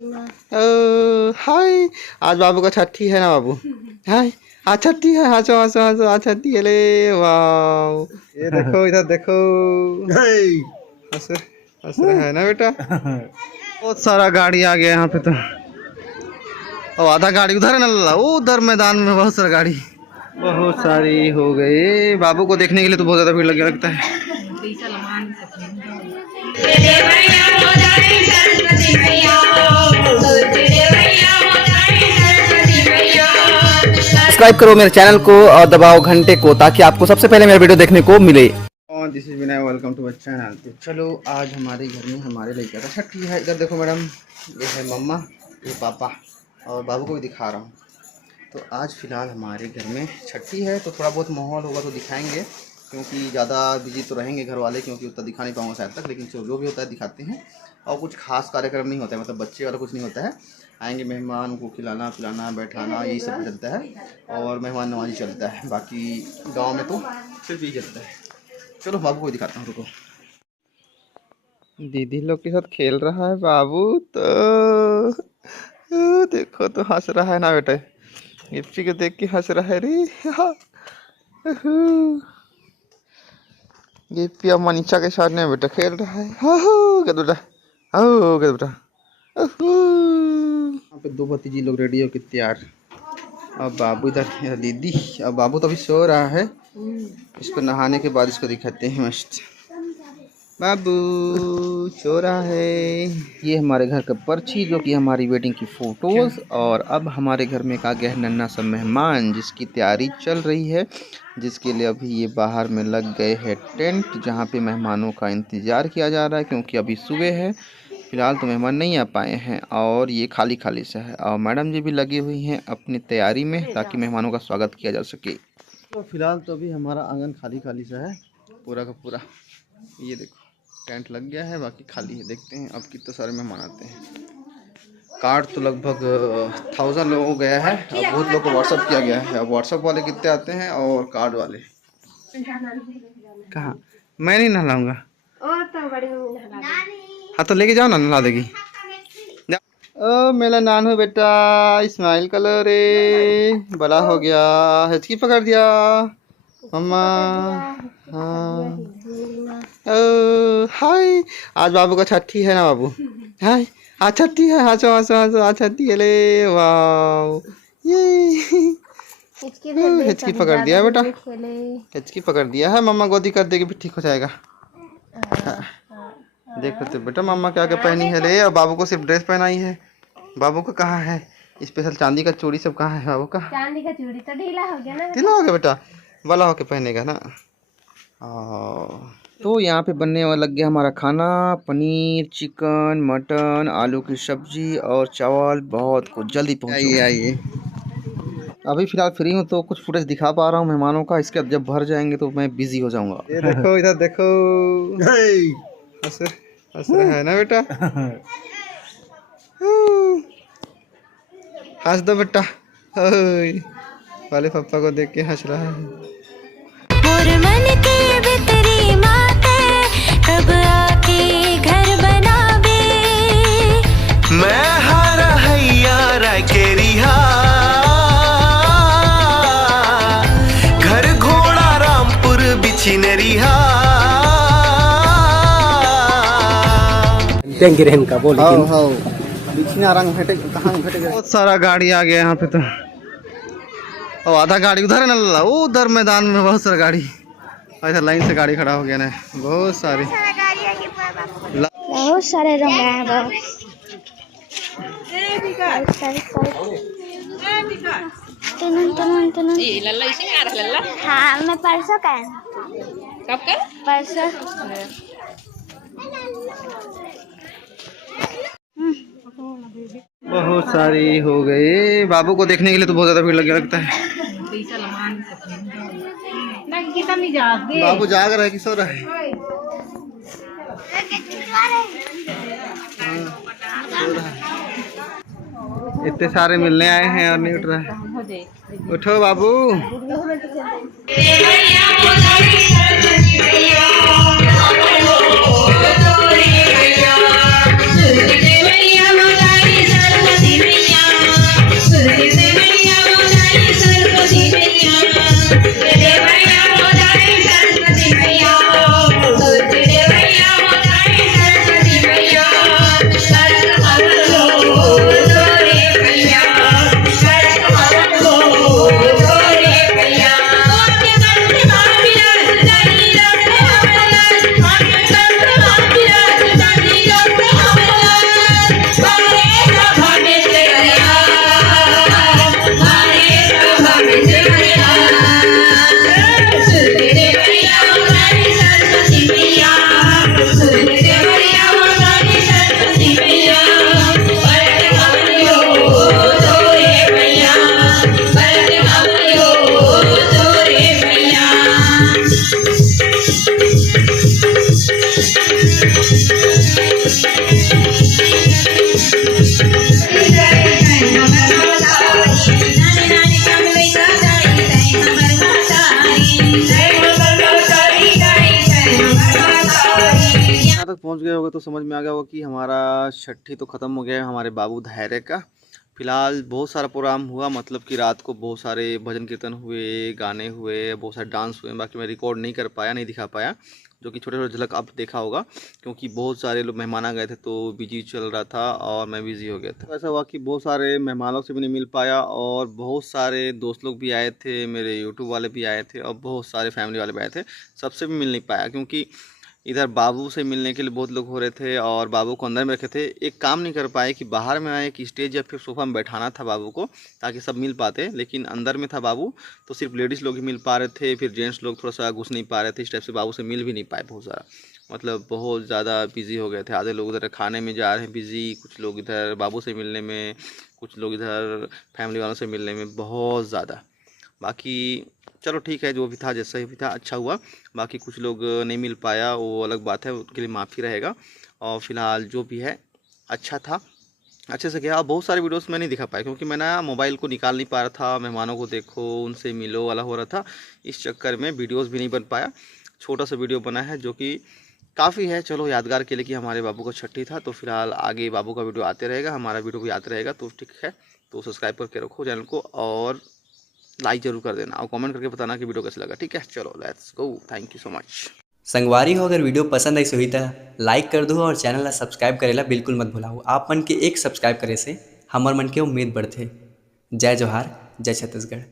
हाय, आज बाबू का छठी है ना बाबू। हाय, आज छठी है। हंसो हंसो हंसो, आज छठी है। ले वाओ, ये देखो, इधर देखो। हंस हंस रहा है ना बेटा। बहुत सारा गाड़ी आ गया यहाँ पे तो। और आधा गाड़ी उधर है ना लल्ला, वो उधर मैदान में बहुत सारा गाड़ी, बहुत सारी हो गई। बाबू को देखने के लिए तो बहुत ज्यादा भीड़ लगे लगता है। सब्सक्राइब करो मेरे चैनल को और दबाओ घंटे को ताकि आपको सबसे पहले मेरा वीडियो देखने को मिले। This is Vinay, welcome to my channel. तो चलो, आज हमारे घर में हमारे लड़का का छठी है। इधर देखो मैडम, ये है मम्मा, ये पापा, और बाबू को भी दिखा रहा हूँ। तो आज फ़िलहाल हमारे घर में छठी है, तो थोड़ा बहुत माहौल होगा तो दिखाएंगे, क्योंकि ज़्यादा बिजी तो रहेंगे घर वाले, क्योंकि उतना दिखा नहीं पाऊँगा शायद तक, लेकिन जो भी होता है दिखाते हैं। और कुछ खास कार्यक्रम नहीं होता है, मतलब बच्चे वाला कुछ नहीं होता है। आएंगे मेहमान को खिलाना पिलाना बैठाना यही सब चलता है, और मेहमान नवाजी चलता है। बाकी गाँव में तो सिर्फ यही चलता है। चलो बाबू को दिखाता हूँ, रुको। दीदी लोग के साथ खेल रहा है बाबू, तो देखो तो हंस रहा है ना बेटा। गिफ्टी को देख के हंस रहा है रे। गिफ्टी अब मनीषा के साथ नहीं बेटा खेल रहा है। क्या बेटा, क्या बेटा। यहाँ पे दो भतीजी लोग रेडी होकर तैयार। अब बाबू इधर, दीदी। अब बाबू तो अभी सो रहा है। इसको नहाने के बाद इसको दिखाते हैं मस्त। बाबू सो रहा है। ये हमारे घर का पर्ची, जो कि हमारी वेडिंग की फोटोज। और अब हमारे घर में आ गया है नन्हा सा मेहमान, जिसकी तैयारी चल रही है, जिसके लिए अभी ये बाहर में लग गए हैं टेंट, जहाँ पे मेहमानों का इंतज़ार किया जा रहा है, क्योंकि अभी सुबह है। फ़िलहाल तो मेहमान नहीं आ पाए हैं और ये खाली खाली सा है। और मैडम जी भी लगी हुई हैं अपनी तैयारी में, ताकि मेहमानों का स्वागत किया जा सके। तो फ़िलहाल तो अभी हमारा आंगन खाली खाली सा है, पूरा का पूरा। ये देखो, टेंट लग गया है, बाकी खाली है। देखते हैं अब कितने सारे मेहमान आते हैं। कार्ड तो लगभग 1000 लोगों को गया है। अब बहुत लोग को व्हाट्सअप किया गया है। अब व्हाट्सअप वाले कितने आते हैं और कार्ड वाले कहाँ। मैं नहीं नहलाऊंगा। हाँ तो लेके जाओ ना, नहला देगी। ओ मेरा नानू बेटा, स्माइल कलर रे, बड़ा हो गया। हिचकी पकड़ दिया मम्मा। हाँ, हाय, आज बाबू का छठी है ना बाबू। हाय, आज छठी है। हंसो हंसो हंसो, आज छठी है। ले वाओ, ये हिचकी पकड़ दिया बेटा, हिचकी पकड़ दिया है। मम्मा गोदी कर देगी फिर ठीक हो जाएगा। देखो तो बेटा मम्मा क्या क्या पहनी है। ले, और बाबू को सिर्फ ड्रेस पहनाई है। बाबू का कहाँ है स्पेशल चांदी का चूड़ी, सब कहाँ है बाबू का? चांदी का चूड़ी तो ढीला हो गया ना, ढीला हो गया बेटा, वाला होके पहनेगा ना। तो यहाँ पे बनने वाला लग गया हमारा खाना। पनीर, चिकन, मटन, आलू की सब्जी और चावल। बहुत कुछ, जल्दी पहुँचिए। आइए। अभी फिलहाल फ्री हूँ तो कुछ फुटेज दिखा पा रहा हूँ मेहमानों का। इसके जब भर जाएंगे तो मैं बिजी हो जाऊंगा। ये देखो, इधर देखो। हंस रहा है ना बेटा। हंस दो बेटा। वाले पापा को देख के हंस रहा है। मैं हारा हैया राकेरिया, घर घोड़ा रामपुर बिछिनरिया। का बोल बहुत सारा गाड़ी आ गया यहाँ पे तो। और आधा गाड़ी उधर है ना लल्ला, वो उधर मैदान में बहुत सारा गाड़ी। ऐसा लाइन से गाड़ी खड़ा हो गया ना, बहुत सारे रंग हैं। हाँ, मैं परसों का है। कब का? परसों। बहुत सारी हो गई। बाबू को देखने के लिए तो बहुत ज्यादा भीड़ लगे लगता है। बाबू जाग रहा है कि सो रहा है? इतने सारे मिलने आए हैं और नहीं उठ रहा है। उठो बाबू। पहुंच गए होगे तो समझ में आ गया होगा कि हमारा छठी तो ख़त्म हो गया है हमारे बाबू धैर्य का। फिलहाल बहुत सारा प्रोग्राम हुआ, मतलब कि रात को बहुत सारे भजन कीर्तन हुए, गाने हुए, बहुत सारे डांस हुए। बाकी मैं रिकॉर्ड नहीं कर पाया, नहीं दिखा पाया, जो कि छोटे छोटे झलक आप देखा होगा, क्योंकि बहुत सारे लोग मेहमान आ गए थे तो बिजी चल रहा था और मैं बिजी हो गया था। ऐसा हुआ कि बहुत सारे मेहमानों से भी नहीं मिल पाया और बहुत सारे दोस्त लोग भी आए थे, मेरे यूट्यूब वाले भी आए थे और बहुत सारे फैमिली वाले भी आए थे। सबसे भी मिल नहीं पाया क्योंकि इधर बाबू से मिलने के लिए बहुत लोग हो रहे थे और बाबू को अंदर में रखे थे। एक काम नहीं कर पाए कि बाहर में आए कि स्टेज या फिर सोफा में बैठाना था बाबू को ताकि सब मिल पाते, लेकिन अंदर में था बाबू तो सिर्फ लेडीज़ लोग ही मिल पा रहे थे, फिर जेंट्स लोग थोड़ा सा घुस नहीं पा रहे थे। इस टाइप से बाबू से मिल भी नहीं पाए बहुत सारा, मतलब बहुत ज़्यादा बिजी हो गए थे। आधे लोग उधर खाने में जा रहे हैं बिजी, कुछ लोग इधर बाबू से मिलने में, कुछ लोग इधर फैमिली वालों से मिलने में, बहुत ज़्यादा। बाकी चलो ठीक है, जो भी था जैसा भी था अच्छा हुआ। बाकी कुछ लोग नहीं मिल पाया, वो अलग बात है, उनके लिए माफ़ी रहेगा। और फिलहाल जो भी है अच्छा था, अच्छे से गया। बहुत सारे वीडियोस मैं नहीं दिखा पाया क्योंकि मैं ना मोबाइल को निकाल नहीं पा रहा था, मेहमानों को देखो, उनसे मिलो वाला हो रहा था। इस चक्कर में वीडियोस भी नहीं बन पाया। छोटा सा वीडियो बना है जो कि काफ़ी है, चलो यादगार के लिए कि हमारे बाबू का छठी था। तो फिलहाल आगे बाबू का वीडियो आते रहेगा, हमारा वीडियो भी आते रहेगा, तो ठीक है। तो सब्सक्राइब करके रखो चैनल को और लाइक जरूर कर देना और कमेंट करके बताना कि वीडियो कैसा लगा। ठीक है, चलो let's go, thank you so much. संगवारी हो, अगर वीडियो पसंद आई सही तो लाइक कर दो और चैनल ला सब्सक्राइब करेला बिल्कुल मत भूलाओ। आप मन के एक सब्सक्राइब करे से हमार मन के उम्मीद बढ़थे। जय जोहार, जय छत्तीसगढ़।